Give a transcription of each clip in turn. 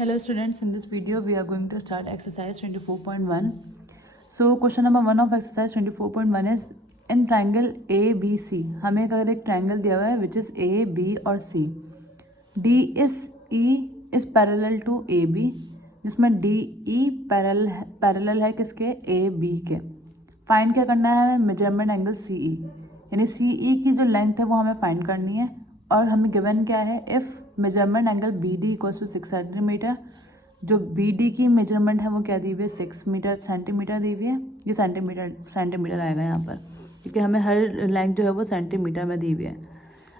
Hello students, in this video we are going to start exercise 24.1. So question number 1 of exercise 24.1 is in triangle ABC हमें अगर एक triangle दिया हुआ है which is A, B और C. DE is parallel to AB जिसमें DE parallel है किसके AB के. फाइंड क्या करना है हमें मेजरमेंट एंगल CE यानी CE की जो लेंथ है वो हमें फाइंड करनी है और हमें गिवन क्या है if measurement angle BD equals to 6 centimetre. जो BD की मेजरमेंट है वो क्या दी हुई है 6 सेंटीमीटर दी हुई है. ये सेंटीमीटर आएगा यहाँ पर क्योंकि हमें हर लेंथ जो है वो सेंटीमीटर में दी हुई है.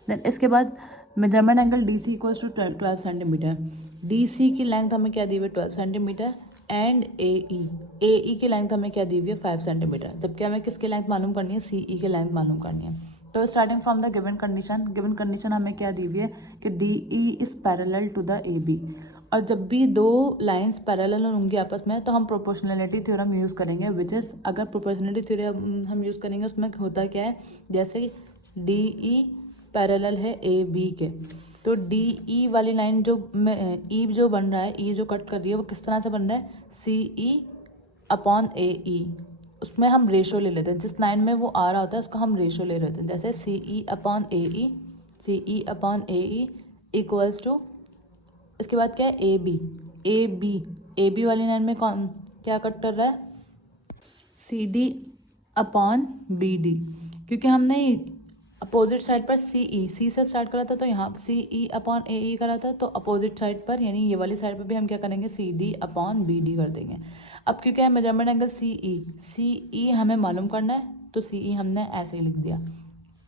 देन इसके बाद measurement angle DC equals to 12 centimetre. DC की लेंथ हमें क्या दी हुई है 12 सेंटीमीटर एंड AE की लेंथ हमें क्या दी हुई है 5 सेंटीमीटर. जबकि हमें किसकी लेंथ मालूम करनी है CE की लेंथ मालूम करनी है. तो starting from the given condition हमें क्या दी हुई है कि DE is parallel to the AB. और जब भी दो लाइंस पैरेलल होंगी आपस में तो हम प्रोपोर्शनलिटी थ्योरम यूज़ करेंगे विच इज़ अगर प्रोपोर्शनलिटी थ्योरम हम यूज़ करेंगे उसमें होता क्या है जैसे DE पैरेलल है AB के तो DE वाली लाइन जो E जो बन रहा है E जो कट कर रही है वो किस तरह से बन रहा है CE अपॉन AE. उसमें हम रेशो ले लेते हैं जिस लाइन में वो आ रहा होता है उसको हम रेशो ले लेते हैं जैसे CE upon AE equals to इसके बाद क्या है AB वाली लाइन में कौन क्या कट कर रहा है CD अपॉन BD क्योंकि हमने अपोजिट साइड पर C से स्टार्ट करा था तो यहाँ CE अपॉन AE करा था तो अपोजिट साइड पर यानी ये वाली साइड पर भी हम क्या करेंगे CD अपॉन BD कर देंगे. अब क्योंकि मेजरमेंट एंगल CE हमें मालूम करना है तो CE हमने ऐसे ही लिख दिया.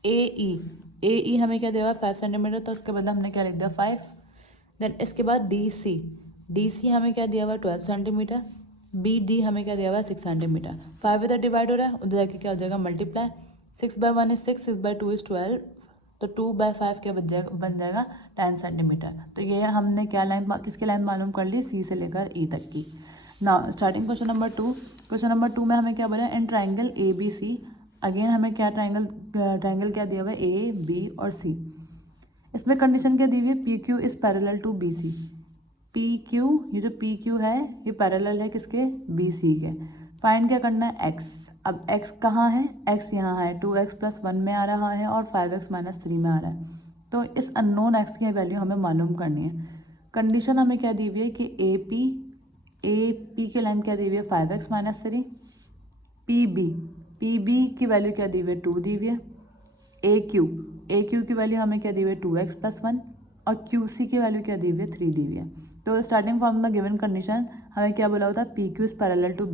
AE हमें क्या दिया हुआ 5 सेंटीमीटर तो उसके बाद हमने क्या लिख दिया 5. देन इसके बाद DC हमें क्या दिया हुआ 12 सेंटीमीटर. BD हमें क्या दिया हुआ 6 सेंटीमीटर. 5 इधर डिवाइड हो रहा है उधर जाके क्या हो जाएगा मल्टीप्लाई. 6/1 इज 6, 6/2 इज 12 तो 2/5 क्या बन जाएगा 10 सेंटीमीटर. तो ये हमने क्या लाइन किसकी लाइन मालूम कर ली C से लेकर E तक की. नाउ स्टार्टिंग क्वेश्चन नंबर 2 में हमें क्या बोला इन ट्राइंगल ABC अगेन हमें क्या ट्राइंगल क्या दिया हुआ है A, B और C. इसमें कंडीशन क्या दी हुई है PQ is parallel to BC. ये जो PQ है ये पैरेलल है किसके BC के. फाइंड क्या करना है X. अब X कहाँ है X यहाँ है 2x + 1 में आ रहा है और 5x - 3 में आ रहा है. तो इस अननोन X की वैल्यू हमें मालूम करनी है. कंडीशन हमें क्या दी हुई है कि AP की लेंथ क्या दी हुई है 5x - 3. PB की वैल्यू क्या दी हुई है 2 दी हुई है. AQ की वैल्यू हमें क्या दी हुई है 2x + 1 और QC की वैल्यू क्या दी हुई है 3 दी हुई है. तो starting from the given condition हमें क्या बोला होता है PQ is parallel to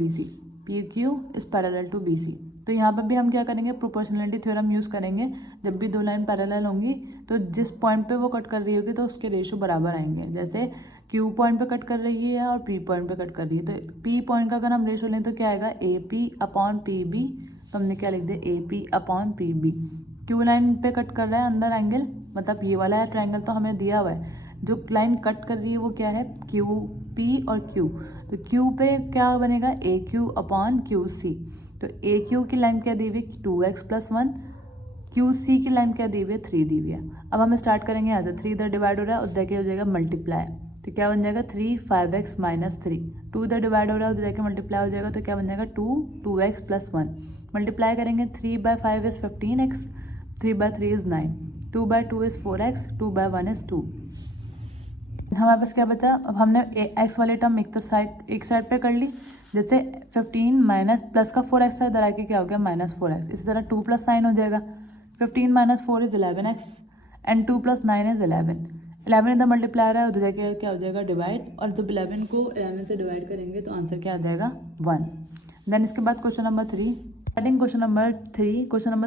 BC. तो यहाँ पर भी हम क्या करेंगे प्रोपोर्शनलिटी थ्योरम यूज़ करेंगे. जब भी दो लाइन पैरेलल होंगी तो जिस पॉइंट पे वो कट कर रही होगी तो उसके रेशो बराबर आएंगे. जैसे Q पॉइंट पे कट कर रही है और P पॉइंट पे कट कर रही है तो P पॉइंट का अगर हम रेशो लें तो क्या आएगा AP अपॉन PB. तो हमने क्या लिख दिया AP upon PB. Q line पे कट कर रहा है अंदर एंगल मतलब ये वाला है ट्राइंगल तो हमें दिया हुआ है. जो लाइन कट कर रही है वो क्या है QP और Q. तो Q पे क्या बनेगा AQ अपॉन QC. तो AQ की लेंथ क्या दी हुई 2x + 1. QC की लेंथ क्या दी हुई है 3 दी हुई है. अब हम स्टार्ट करेंगे यहाँ से 3 इधर डिवाइड हो रहा है उधर क्या हो जाएगा मल्टीप्लाई. तो क्या बन जाएगा 3 5x - 3. 2 इधर डिवाइड हो रहा है उधर जाके मल्टीप्लाई हो जाएगा तो क्या बन जाएगा 2x + 1. मल्टीप्लाई करेंगे 3/5 is 15x. 3/3 is 9. 2/2 is 4x. 2/1 is 2. हमारे पास क्या बचा. अब हमने x वाले टर्म एक साइड पे कर ली. जैसे 15 माइनस प्लस का 4x था इधर आके क्या हो गया -4x. इसी तरह 2 + 9 हो जाएगा. 15 - 4 इज 11x एंड 2 + 9 इज 11. 11 इधर मल्टीप्लाई आ रहा है उधर जाके क्या हो जाएगा डिवाइड. और जब 11 को 11 से डिवाइड करेंगे तो आंसर क्या आ जाएगा 1. देन इसके बाद question number 3. Starting question number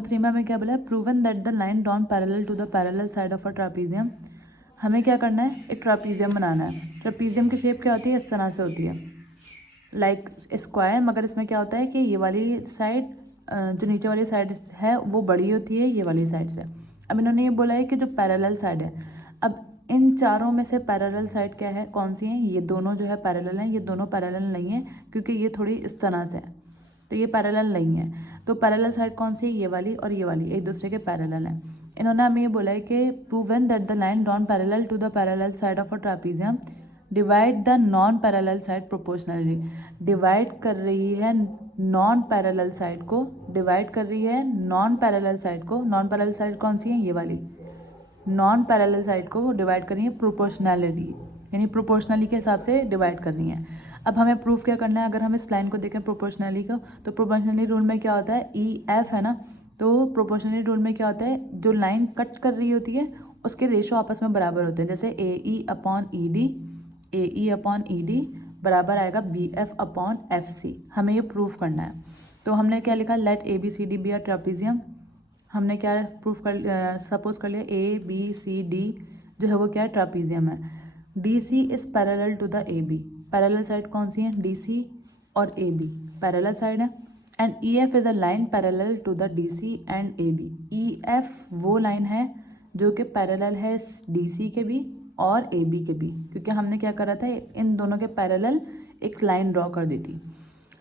3 में हमें क्या बोला proven that the line drawn parallel to the parallel side of a trapezium. हमें क्या करना है एक ट्रापीजियम बनाना है. ट्रापीजियम की शेप क्या होती है इस तरह से होती है लाइक स्क्वायर मगर इसमें क्या होता है कि ये वाली साइड जो नीचे वाली साइड है वो बड़ी होती है ये वाली साइड से. अब इन्होंने ये बोला है कि जो पैरेलल साइड है अब इन चारों में से पैरेलल साइड क्या है कौन सी है ये दोनों जो है पैरेलल हैं. ये दोनों पैरेलल नहीं है क्योंकि ये थोड़ी इस तरह से है तो ये पैरेलल नहीं है. तो पैरेलल साइड कौन सी है ये वाली और ये वाली एक दूसरे के पैरेलल हैं. इन्होंने हमें ये बोला है कि proven that the line drawn parallel to the parallel side of a trapezium divide the non parallel side proportionally, divide कर रही है नॉन पैरेलल साइड को, डिवाइड कर रही है नॉन पैरेलल साइड को। नॉन पैरेलल साइड कौन सी है? ये वाली। नॉन पैरेलल साइड को वो डिवाइड कर रही है प्रोपोर्शनैलिटी, यानी प्रोपोर्शनली के हिसाब से डिवाइड कर रही हैं। अब हमें प्रूफ क्या करना है? अगर हम इस लाइन को देखें प्रोपोर्शनली को, तो प्रोपोर्शनली रूल में क्या होता है? ई एफ है ना, तो प्रोपोर्शनली रूल में क्या होता है? जो लाइन कट कर रही होती है उसके रेशो आपस में बराबर होते हैं। जैसे A E upon E D, A E upon E D बराबर आएगा B F upon F C. हमें ये प्रूफ करना है। तो हमने क्या लिखा? Let A B C D be are trapezium. हमने क्या प्रूफ कर सपोज कर लिया ए बी सी डी जो है वो क्या है? ट्रापीजियम है। D C is parallel to the A B. Parallel side कौन सी है? डी सी और ए बी पैरेलल साइड है। And E F is a line parallel to the D C and A B. E F वो line है जो कि parallel है डी सी के भी और ए बी के भी, क्योंकि हमने क्या करा था? इन दोनों के पैरेलल एक लाइन ड्रॉ कर दी थी।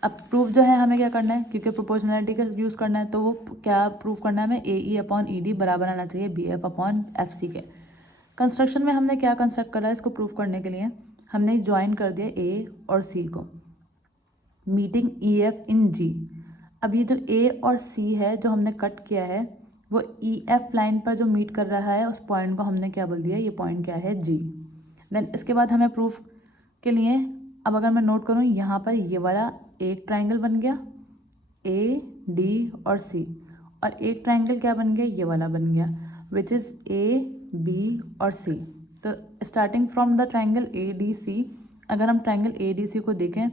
अब प्रूफ जो है हमें क्या करना है? क्योंकि प्रोपोर्शनलिटी का यूज़ करना है, तो वो क्या प्रूफ करना है हमें? ए ई अपॉन ई डी बराबर आना चाहिए B F upon F C के। कंस्ट्रक्शन में हमने क्या कंस्ट्रक्ट करा है इसको प्रूफ करने के लिए? हमने ज्वाइन कर दिया ए और सी को, मीटिंग ई एफ इन जी। अब ये जो ए और सी है जो हमने कट किया है, वो ई एफ लाइन पर जो मीट कर रहा है उस पॉइंट को हमने क्या बोल दिया? ये पॉइंट क्या है? जी। देन इसके बाद हमें प्रूफ के लिए, अब अगर मैं नोट करूँ, यहाँ पर ये वाला एक ट्राइंगल बन गया ए डी और सी, और एक ट्राइंगल क्या बन गया? ये वाला बन गया विच इज़ ए बी और सी। तो starting from the triangle A D C, अगर हम ट्राइंगल ए डी सी को देखें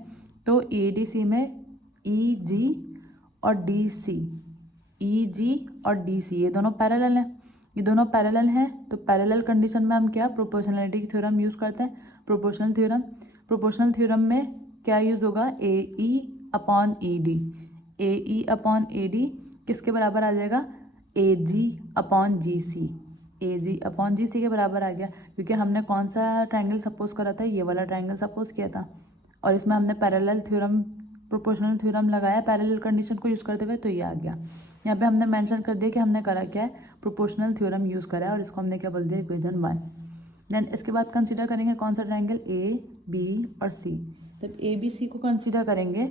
तो ए डी सी में ई जी और डी सी, ई जी और डी सी ये दोनों पैरेलल हैं। ये दोनों पैरेलल हैं, तो पैरेलल कंडीशन में हम क्या? प्रोपोर्शनलिटी की थ्योरम यूज़ करते हैं, प्रोपोर्शनल थ्योरम। प्रोपोर्शनल थ्योरम में क्या यूज़ होगा? A E upon E D. A E upon A D किसके बराबर आ जाएगा? ए जी अपॉन जी सी। ए जी अपॉन जी सी के बराबर आ गया, क्योंकि हमने कौन सा ट्राइंगल सपोज करा था? ये वाला ट्राइंगल सपोज किया था, और इसमें हमने पैरेलल थ्योरम, प्रोपोर्शनल थ्योरम लगाया पैरेलल कंडीशन को यूज़ करते हुए, तो ये आ गया। यहाँ पे हमने मेंशन कर दिया कि हमने करा क्या है? प्रोपोर्शनल थ्योरम यूज़ करा है, और इसको हमने क्या बोल दिया? इक्वेशन 1। देन इसके बाद कंसीडर करेंगे कौन सा ट्राइंगल? ए बी और सी। जब ए बी सी को कंसीडर करेंगे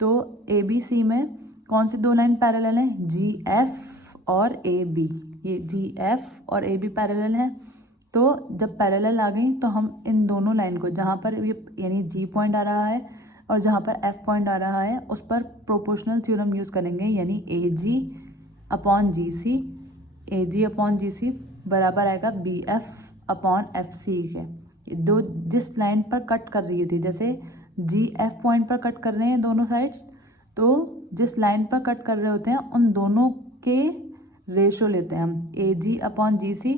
तो ए बी सी में कौन सी दो लाइन पैरेलल हैं? जी एफ और ए बी। ये जी एफ और ए बी पैरेलल हैं, तो जब पैरेलल आ गई तो हम इन दोनों लाइन को, जहाँ पर ये यानी जी पॉइंट आ रहा है और जहाँ पर एफ पॉइंट आ रहा है, उस पर प्रोपोर्शनल थ्योरम यूज़ करेंगे, यानी ए जी अपॉन जी सी। ए जी अपॉन जी सी बराबर आएगा B F upon F C के। दो जिस लाइन पर कट कर रही थी, जैसे जी एफ पॉइंट पर कट कर रहे हैं दोनों साइड्स, तो जिस लाइन पर कट कर रहे होते हैं उन दोनों के रेशो लेते हैं हम। ए जी अपॉन जी सी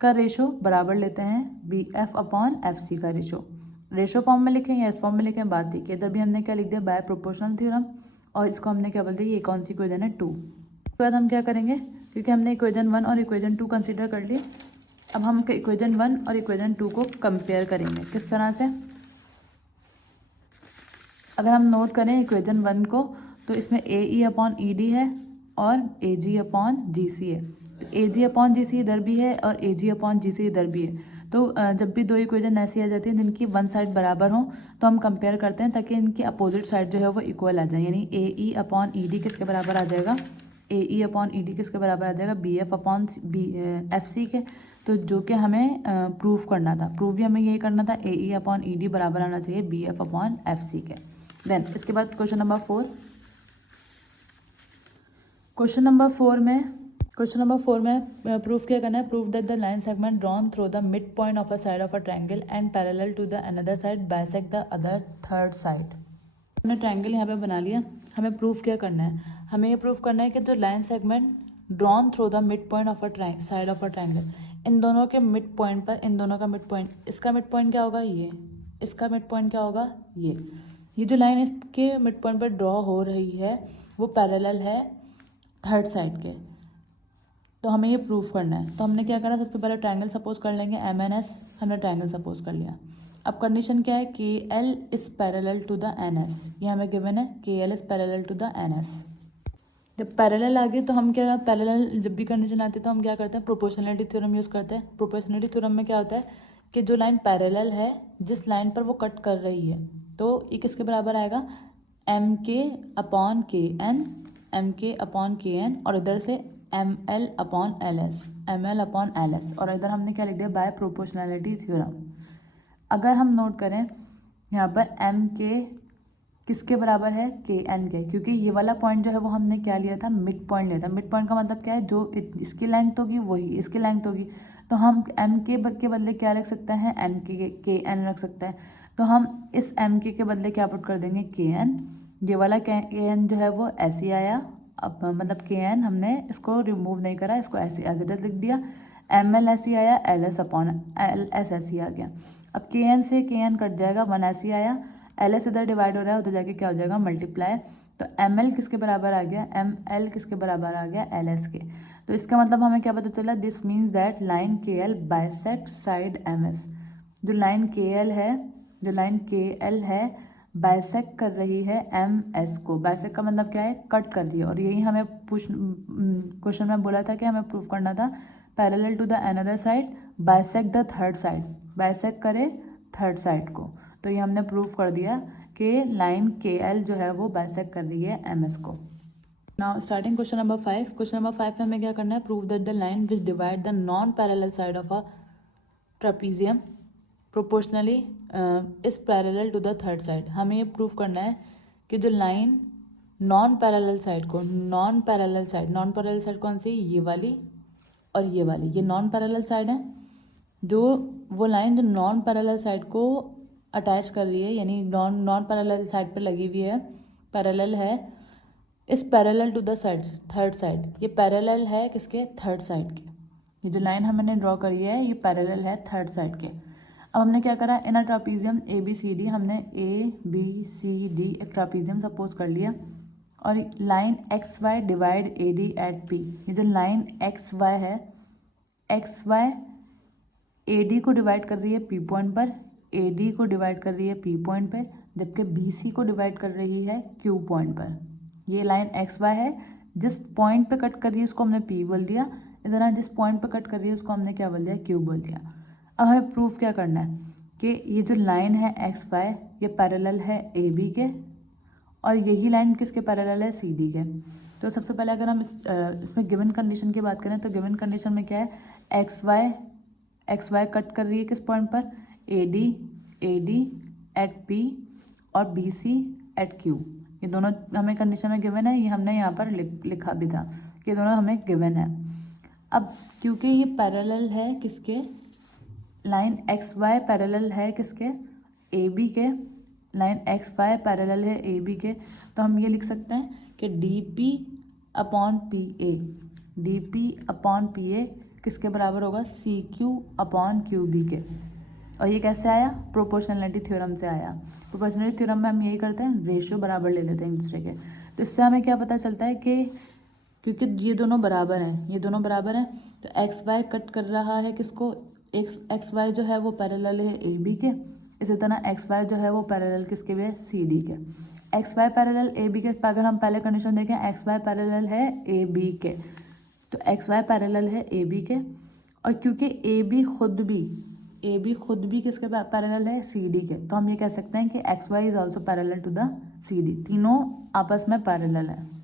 का रेशो बराबर लेते हैं B F upon F C का रेशो फॉर्म में लिखें या इस फॉर्म में लिखें, बात थी कि इधर भी हमने क्या लिख दिया? बाय प्रोपोर्शनल थ्योरम, और इसको हमने क्या बोल दिया? ये कौन सी इक्वेशन है? 2। उसके बाद हम क्या करेंगे? क्योंकि हमने इक्वेशन 1 और इक्वेशन 2 कंसीडर कर ली, अब हम इक्वेशन 1 और इक्वेशन 2 को कंपेयर करेंगे। किस तरह से? अगर हम नोट करें इक्वेशन 1 को, तो इसमें ए ई अपॉन ई डी है और ए जी अपॉन जी सी है। तो ए जी अपॉन जी सी इधर भी है और ए जी अपॉन जी सी इधर भी है। तो जब भी दो इक्वेशन ऐसी आ जाती है जिनकी वन साइड बराबर हो, तो हम कंपेयर करते हैं ताकि इनकी अपोजिट साइड जो है वो इक्वल आ जाए। यानी ए ई अपॉन ई डी किसके बराबर आ जाएगा? ए ई अपॉन ई डी किसके बराबर आ जाएगा? B F upon B F C के। तो जो कि हमें प्रूफ करना था, प्रूफ भी हमें यही करना था, ए ई अपॉन ई डी बराबर आना चाहिए B F upon F C के। देन इसके बाद क्वेश्चन नंबर 4। क्वेश्चन नंबर 4 में प्रूफ क्या करना है? Proof that the line segment drawn through the mid point of a side of a triangle and parallel to the another side bisect the other third side. हमने triangle यहाँ पे बना लिया, हमें प्रूफ क्या करना है? हमें ये प्रूफ करना है कि जो line segment drawn through the mid point of a side of a triangle, इन दोनों के मिड पॉइंट पर, इन दोनों का मिड पॉइंट, इसका मिड पॉइंट क्या होगा? ये। इसका मिड पॉइंट क्या होगा? ये जो लाइन इसके मिड पॉइंट पर ड्रॉ हो रही है वो पैरेलल है थर्ड साइड के। तो हमें ये प्रूफ करना है। तो हमने क्या करा? सबसे पहले ट्रायंगल सपोज कर लेंगे, एम एन एस। हमने ट्रायंगल सपोज कर लिया। अब कंडीशन क्या है? K L is parallel to the N S. ये हमें गिवन है, K L is parallel to the N S. जब पैरेलल आ गई तो हम क्या, पैरेलल जब भी कंडीशन आती है तो हम क्या करते हैं? प्रोपोर्शनलिटी थ्योरम यूज़ करते हैं। प्रोपोर्शनलिटी थ्योरम में क्या होता है कि जो लाइन पैरेलल है जिस लाइन पर वो कट कर रही है, तो ये किसके बराबर आएगा, M K upon K N, M K upon K N, और इधर से M L upon L S, M L upon L S, और इधर हमने क्या लिख दिया, बाय प्रोपोर्शनैलिटी थ्योरम। अगर हम नोट करें यहाँ पर एम के किसके बराबर है, के एन के, क्योंकि ये वाला पॉइंट जो है वो हमने क्या लिया था, मिड पॉइंट लिया था। मिड पॉइंट का मतलब क्या है, जो इसकी लेंथ होगी वही इसकी लेंथ होगी, तो हम एम के बदले क्या रख सकते हैं, एन के एन रख सकते हैं। तो हम इस एम के बदले क्या पुट कर देंगे, के एन। ये वाला के एन जो है वो ऐसे आया, अब मतलब के एन हमने इसको रिमूव नहीं करा, इसको ऐसे एज इट इज लिख दिया। एम एल ऐसे आया, L S upon L S ऐसे आ गया। अब के एन से के एन कट जाएगा, वन ऐसे आया, एल एस इधर डिवाइड हो रहा है, उधर जाके क्या हो जाएगा, मल्टीप्लाई। तो एम एल किसके बराबर आ गया, एम एल किसके बराबर आ गया, एल एस के। तो इसका मतलब हमें क्या पता चला, this means that line K L bisect side M S. जो लाइन के एल है, जो लाइन के एल है बाइसेक्ट कर रही है एम एस को। बाइसेक्ट का मतलब क्या है, कट कर रही है, और यही हमें क्वेश्चन में बोला था कि हमें प्रूव करना था, parallel to the another side bisect the third side, bisect करे थर्ड साइड को। तो ये हमने प्रूव कर दिया कि लाइन के एल जो है वो बाइसेक्ट कर रही है एम एस को। Now starting question number 5। Question number 5 में हमें क्या करना है, prove that the line which divide the non parallel side of a trapezium proportionally is parallel to the third side. हमें ये प्रूव करना है कि जो लाइन नॉन पैरेलल साइड को, नॉन पैरेलल साइड कौन सी, ये वाली और ये वाली, ये नॉन पैरेलल साइड है। जो वो लाइन जो नॉन पैरेलल साइड को अटैच कर रही है, यानी नॉन पैरेलल साइड पे लगी हुई है, पैरेलल है, इस parallel to the side third side, ये पैरेलल है किसके, थर्ड साइड के। ये जो लाइन हमने ड्रॉ करी है ये पैरेलल है थर्ड साइड के। अब हमने क्या करा, इन अ ट्रापीजियम ए बी सी डी, हमने ए बी सी डी एक ट्रापीजियम सपोज कर लिया, और line X Y divide A D at P. ये जो लाइन एक्स वाई है, एक्स वाई ए डी को डिवाइड कर रही है पी पॉइंट पर, ए डी को डिवाइड कर रही है पी पॉइंट पर, जबकि बी सी को डिवाइड कर रही है क्यू पॉइंट पर। ये लाइन एक्स वाई है, जिस पॉइंट पे कट कर रही है उसको हमने पी बोल दिया, इधर जिस पॉइंट पे कट कर रही है उसको हमने क्या बोल दिया, क्यू बोल दिया। अब हमें प्रूफ क्या करना है कि ये जो लाइन है एक्स वाई ये पैरेलल है ए बी के, और यही लाइन किसके पैरेलल है, सी डी के। तो सबसे पहले अगर हम इसमें गिवन कंडीशन की बात करें, तो गिवन कंडीशन में क्या है, एक्स वाई कट कर रही है किस पॉइंट पर, ए डी एट पी और बी सी एट क्यू। ये दोनों हमें कंडीशन में गिवन है, ये हमने यहाँ पर लिखा भी था कि दोनों हमें गिवन है। अब क्योंकि ये पैरेलल है किसके, लाइन एक्स वाई पैरेलल है किसके, ए बी के, लाइन एक्स वाई पैरेलल है ए बी के, तो हम ये लिख सकते हैं कि D P upon P A, D P upon P A किसके बराबर होगा, C Q upon Q B के। और ये कैसे आया, प्रोपोर्शनलिटी थ्योरम से आया। प्रोपोर्शनलिटी थ्योरम में हम यही करते हैं, रेशियो बराबर ले लेते हैं एक दूसरे के। तो इससे हमें क्या पता चलता है कि क्योंकि ये दोनों बराबर हैं, ये दोनों बराबर हैं, तो एक्स वाई कट कर रहा है किसको, एक्स वाई जो है वो पैरेलल है ए बी के, इसी तरह एक्स वाई जो है वो पैरेलल किसके भी है, सी डी के। X Y parallel A B के, अगर हम पहले कंडीशन देखें एक्स वाई पैरेलल है ए बी के, तो एक्स वाई पैरेलल है ए बी के, और क्योंकि ए बी खुद भी किसके पैरेलल है, सी डी के, तो हम ये कह सकते हैं कि X Y is also parallel to the C D, तीनों आपस में पैरेलल है।